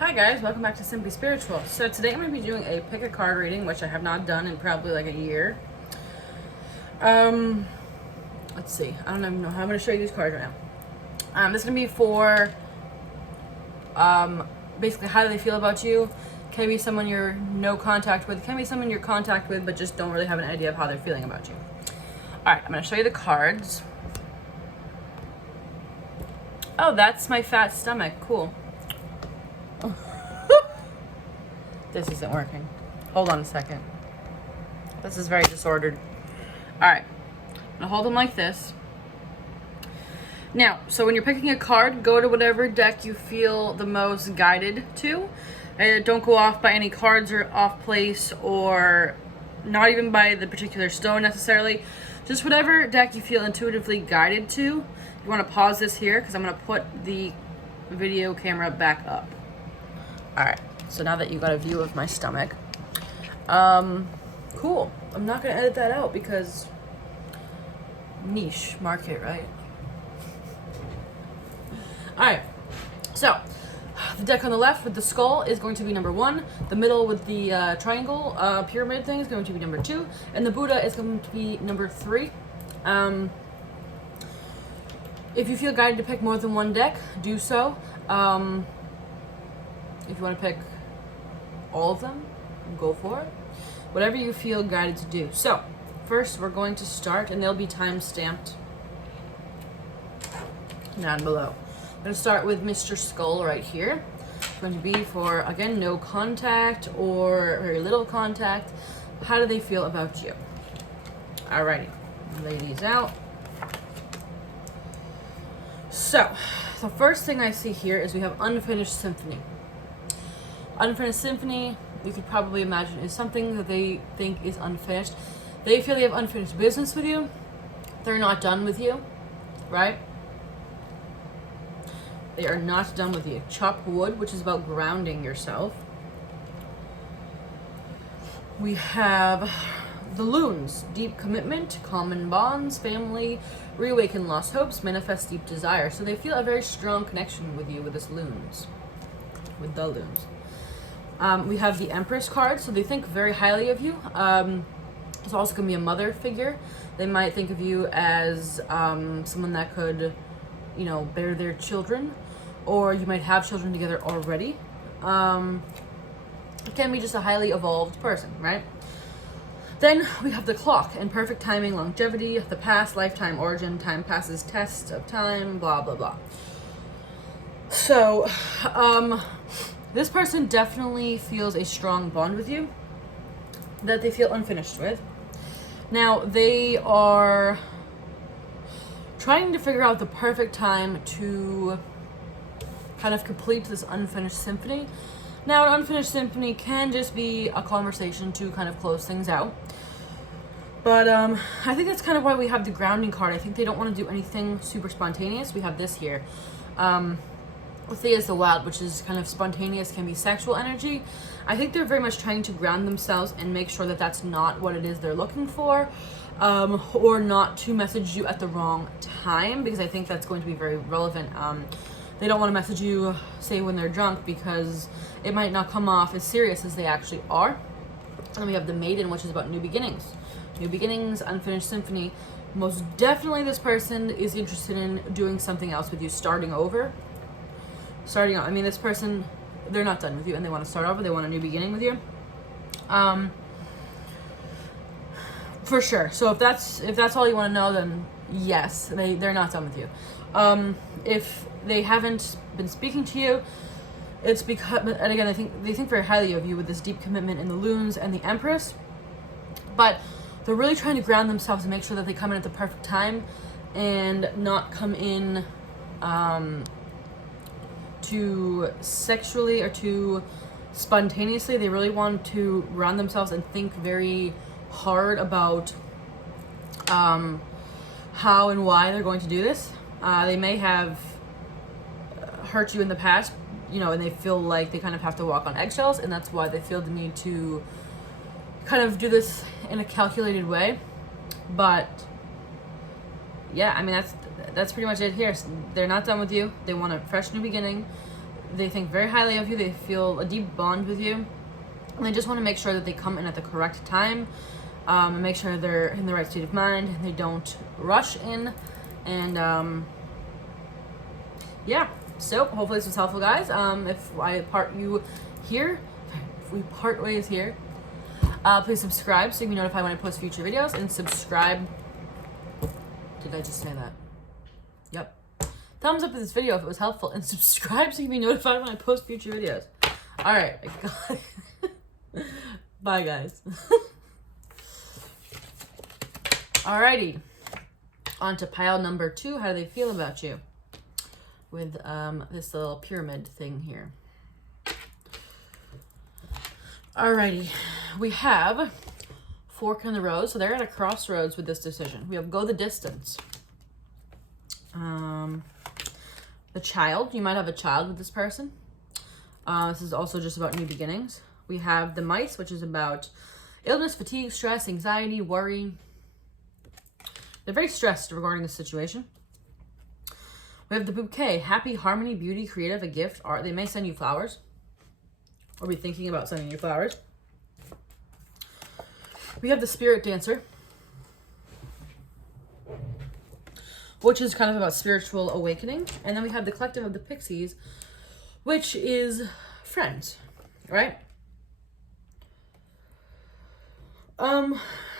Hi guys, welcome back to Simply Spiritual. So today I'm going to be doing a pick a card reading, which I have not done in probably like a year. Let's see. I don't even know how I'm going to show you these cards right now. This is going to be for basically how do they feel about you. Can be someone you're no contact with. Can be someone you're contact with, but just don't really have an idea of how they're feeling about you. All right, I'm going to show you the cards. Oh, that's my fat stomach. Cool. This isn't working. Hold on a second. This is very disordered. Alright. I'm gonna hold them like this. Now, so when you're picking a card, go to whatever deck you feel the most guided to. Don't go off by any cards or off place, or not even by the particular stone necessarily. Just whatever deck you feel intuitively guided to. You want to pause this here because I'm going to put the video camera back up. Alright. So now that you got a view of my stomach, cool. I'm not going to edit that out because niche market, right? Alright, so the deck on the left with the skull is going to be number 1. The middle with the triangle pyramid thing is going to be number 2. And the Buddha is going to be number 3. If you feel guided to pick more than one deck, do so. If you want to pick all of them, go for it. Whatever you feel guided to do. So, first we're going to start, and they'll be time stamped down below. I'm going to start with Mr. Skull right here. It's going to be for, again, no contact or very little contact. How do they feel about you? Alrighty, lay these out. So, the first thing I see here is we have Unfinished Symphony. Unfinished Symphony, you could probably imagine, is something that they think is unfinished. They feel they have unfinished business with you. They're not done with you, right? They are not done with you. Chop Wood, which is about grounding yourself. We have the Loons. Deep commitment, common bonds, family, reawaken lost hopes, manifest deep desire. So they feel a very strong connection with you with this Loons. With the Loons. We have the Empress card, so they think very highly of you. It's also going to be a mother figure. They might think of you as someone that could, you know, bear their children, or you might have children together already. It can be just a highly evolved person, right? Then we have the Clock, and perfect timing, longevity, the past, lifetime, origin, time passes, test of time, blah, blah, blah. So, this person definitely feels a strong bond with you that they feel unfinished with. Now, they are trying to figure out the perfect time to kind of complete this unfinished symphony. Now, an unfinished symphony can just be a conversation to kind of close things out. But I think that's kind of why we have the grounding card. I think they don't want to do anything super spontaneous. We have this here. Thea is the Wild, which is kind of spontaneous, can be sexual energy. I think they're very much trying to ground themselves and make sure that that's not what it is they're looking for, or not to message you at the wrong time, because I think that's going to be very relevant. They don't want to message you, say, when they're drunk, because it might not come off as serious as they actually are. And then we have the Maiden, which is about new beginnings. New beginnings, unfinished symphony. Most definitely this person is interested in doing something else with you, starting over. Starting out, I mean, this person, they're not done with you and they want to start over. They want a new beginning with you. For sure. So if that's all you want to know, then yes, they're not done with you. If they haven't been speaking to you, it's because, and again, they think very highly of you with this deep commitment in the Loons and the Empress, but they're really trying to ground themselves and make sure that they come in at the perfect time and not come in too sexually or too spontaneously. They really want to ground themselves and think very hard about how and why they're going to do this. They may have hurt you in the past, you know, and they feel like they kind of have to walk on eggshells, and that's why they feel the need to kind of do this in a calculated way. But yeah, I mean, that's pretty much it here. They're not done with you. They want a fresh new beginning. They think very highly of you. They feel a deep bond with you. And they just want to make sure that they come in at the correct time, and make sure they're in the right state of mind and they don't rush in. And yeah, so hopefully this was helpful, guys. If I part you here, if we part ways here, please subscribe so you can be notified when I post future videos, and subscribe. Did I just say that? Yep. Thumbs up to this video if it was helpful, and subscribe so you can be notified when I post future videos. All right. Bye, guys. Alrighty. On to pile number 2. How do they feel about you? With this little pyramid thing here. Alrighty. We have fork in the road. So they're at a crossroads with this decision. We have go the distance. The child. You might have a child with this person. This is also just about new beginnings. We have the mice, which is about illness, fatigue, stress, anxiety, worry. They're very stressed regarding the situation. We have the bouquet, happy, harmony, beauty, creative, a gift, art. They may send you flowers or be thinking about sending you flowers. We have the spirit dancer, which is kind of about spiritual awakening. And then we have the collective of the pixies, which is friends, right?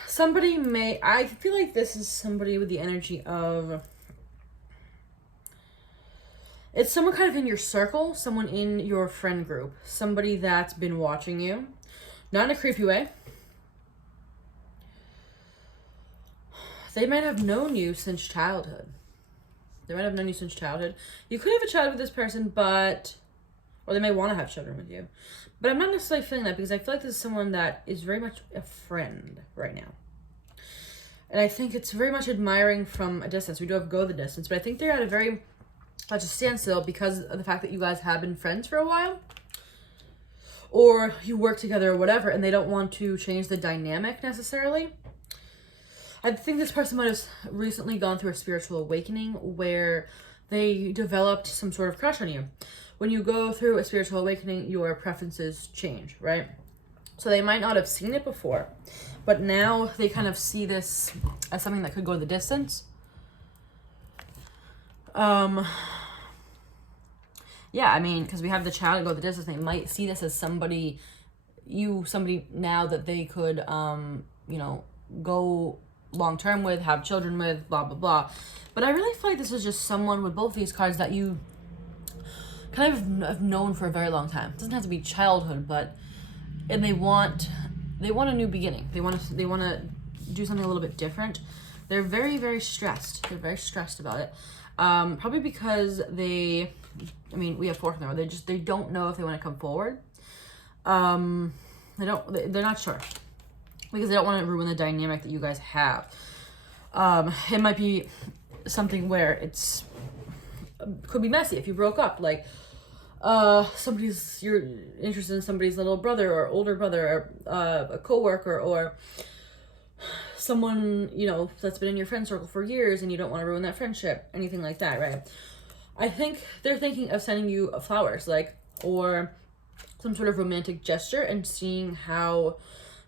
Somebody may, I feel like this is somebody with the energy of, it's someone kind of in your circle, someone in your friend group, somebody that's been watching you, not in a creepy way. They might have known you since childhood. You could have a child with this person, but, or they may want to have children with you. But I'm not necessarily feeling that, because I feel like this is someone that is very much a friend right now. And I think it's very much admiring from a distance. We do have go the distance, but I think they're at a very much a standstill because of the fact that you guys have been friends for a while. Or you work together or whatever, and they don't want to change the dynamic necessarily. I think this person might have recently gone through a spiritual awakening where they developed some sort of crush on you. When you go through a spiritual awakening, your preferences change, right? So they might not have seen it before, but now they kind of see this as something that could go the distance. Yeah, I mean, because we have the child go the distance, they might see this as somebody now that they could, you know, go long term with, have children with, blah, blah, blah. But I really feel like this is just someone with both these cards that you kind of have known for a very long time. It doesn't have to be childhood, but, and they want a new beginning. They want to do something a little bit different. They're very, very stressed. They're very stressed about it. Probably because we have fork in the road. They don't know if they want to come forward. They're not sure because they don't want to ruin the dynamic that you guys have. It might be something where could be messy if you broke up, like you're interested in somebody's little brother or older brother or a coworker or someone, you know, that's been in your friend circle for years and you don't want to ruin that friendship, anything like that, right? I think they're thinking of sending you flowers, or some sort of romantic gesture and seeing how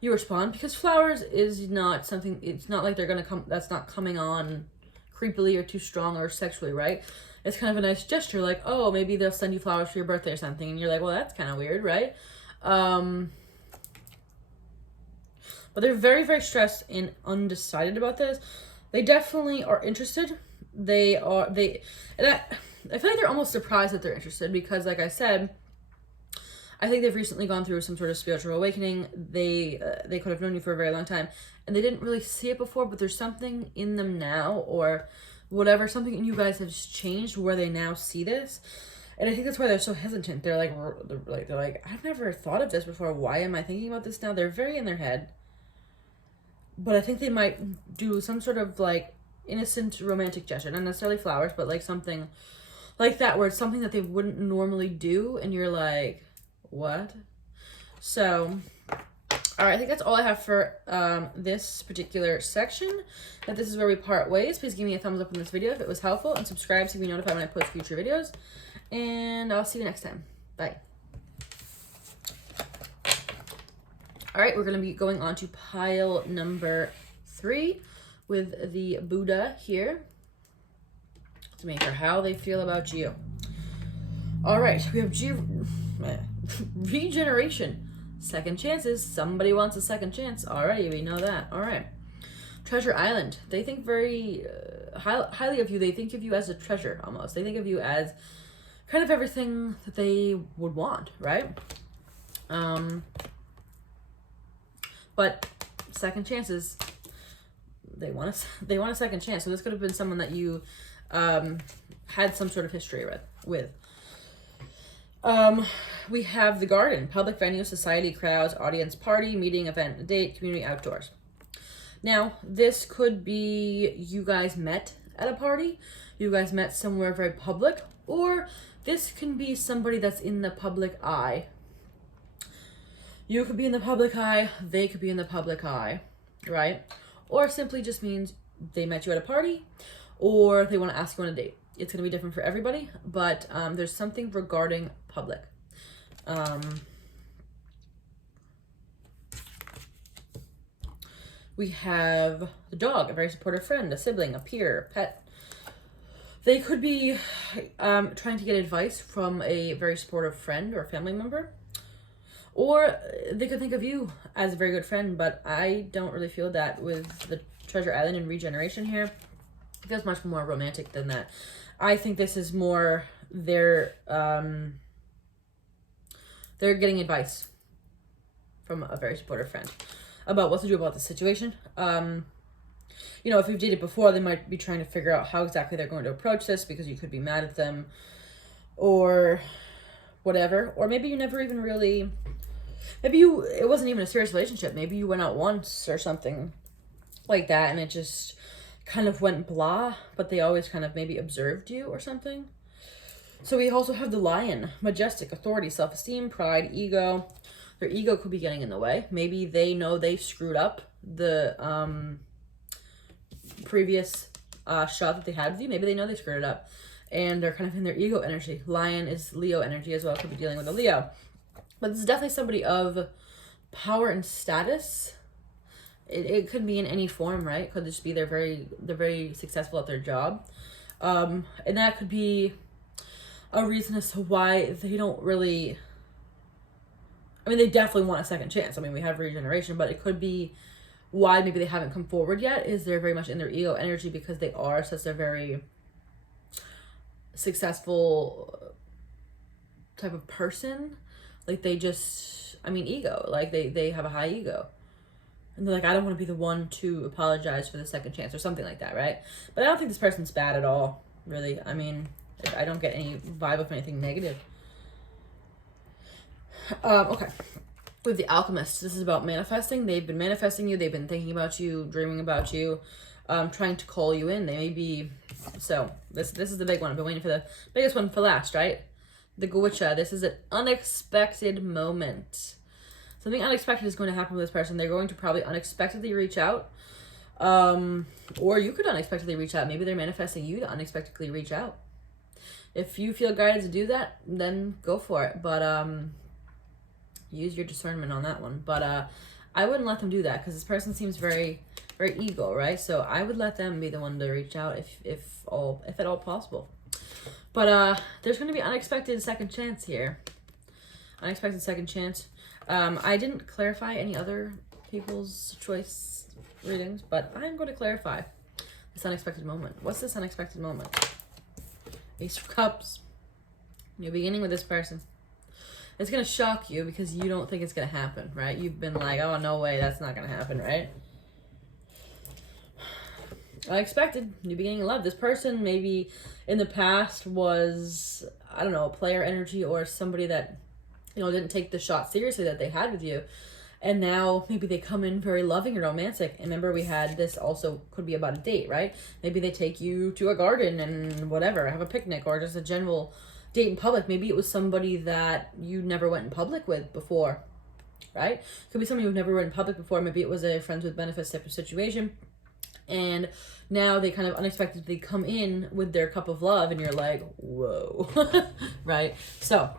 you respond, because flowers is not something, it's not like they're gonna come, that's not coming on creepily or too strong or sexually, right? It's kind of a nice gesture, like, oh, maybe they'll send you flowers for your birthday or something, and you're like, well, that's kind of weird, right? But they're very, very stressed and undecided about this. They definitely are interested. And I feel like they're almost surprised that they're interested because, like I said, I think they've recently gone through some sort of spiritual awakening. They could have known you for a very long time, and they didn't really see it before, but there's something in them now, or whatever, something in you guys has changed where they now see this. And I think that's why they're so hesitant. They're like, I've never thought of this before. Why am I thinking about this now? They're very in their head. But I think they might do some sort of, like, innocent romantic gesture. Not necessarily flowers, but, like, something like that, where it's something that they wouldn't normally do, and you're like, what? So, all right, I think that's all I have for this particular section. That this is where we part ways. Please give me a thumbs up on this video if it was helpful, and subscribe so you can be notified when I post future videos. And I'll see you next time. Bye. All right, we're going to be going on to pile number 3 with the Buddha here to make her how they feel about you. All right, we have regeneration. Second chances. Somebody wants a second chance. Alrighty, we know that. All right. Treasure Island. They think very highly of you. They think of you as a treasure, almost. They think of you as kind of everything that they would want, right? But second chances, they want a second chance. So this could have been someone that you had some sort of history with. We have the garden, public venue, society, crowds, audience, party, meeting, event, date, community, outdoors. Now, this could be you guys met at a party, you guys met somewhere very public, or this can be somebody that's in the public eye. You could be in the public eye, they could be in the public eye, right? Or simply just means they met you at a party, or they want to ask you on a date. It's going to be different for everybody, but there's something regarding public. We have the dog, a very supportive friend, a sibling, a peer, a pet. They could be trying to get advice from a very supportive friend or family member. Or they could think of you as a very good friend, but I don't really feel that with the Treasure Island and regeneration here. It feels much more romantic than that. I think this is more they're getting advice from a very supportive friend about what to do about the situation. You know, if you've dated before, they might be trying to figure out how exactly they're going to approach this because you could be mad at them or whatever. Or maybe you never even really, it wasn't even a serious relationship. Maybe you went out once or something like that and it just kind of went blah, but they always kind of maybe observed you or something. So we also have the lion, majestic, authority, self-esteem, pride, ego. Their ego could be getting in the way. Maybe they know they screwed up the previous shot that they had with you. Maybe they know they screwed it up and they're kind of in their ego energy. Lion is Leo energy as well. Could be dealing with a Leo. But this is definitely somebody of power and status. It could be in any form, right? Could just be they're very successful at their job. And that could be a reason as to why they don't really, I mean, they definitely want a second chance. I mean, we have regeneration, but it could be why maybe they haven't come forward yet is they're very much in their ego energy because they are such a very successful type of person. Like they just, I mean, ego, like they have a high ego. And they're like, I don't want to be the one to apologize for the second chance or something like that, right? But I don't think this person's bad at all, really. I mean, I don't get any vibe of anything negative. Okay. With the alchemist, this is about manifesting. They've been manifesting you. They've been thinking about you, dreaming about you, trying to call you in. They may be, so this is the big one. I've been waiting for the biggest one for last, right? The Gwitcha. This is an unexpected moment. Something unexpected is going to happen with this person. They're going to probably unexpectedly reach out. Or you could unexpectedly reach out. Maybe they're manifesting you to unexpectedly reach out. If you feel guided to do that, then go for it. But use your discernment on that one. But I wouldn't let them do that because this person seems very, very ego, right? So I would let them be the one to reach out if at all possible. But there's going to be unexpected second chance here. Unexpected second chance. I didn't clarify any other people's choice readings, but I'm going to clarify this unexpected moment. What's this unexpected moment? Ace of Cups. New beginning with this person. It's going to shock you because you don't think it's going to happen, right? You've been like, oh, no way, that's not going to happen, right? Unexpected. New beginning in love. This person maybe in the past was, I don't know, a player energy or somebody that, you know, didn't take the shot seriously that they had with you. And now maybe they come in very loving and romantic. And remember we had this also could be about a date, right? Maybe they take you to a garden and whatever, have a picnic or just a general date in public. Maybe it was somebody that you never went in public with before, right? Could be somebody who never went in public before. Maybe it was a friends with benefits type of situation. And now they kind of unexpectedly come in with their cup of love, and you're like, whoa. Right? So, all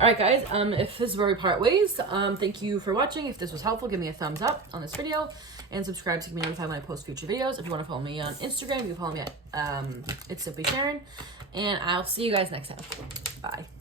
right, guys, if this is where we part ways, thank you for watching. If this was helpful, give me a thumbs up on this video, and subscribe to get notified when I post future videos. If you want to follow me on Instagram, you can follow me at It's Simply Sharon, and I'll see you guys next time. Bye.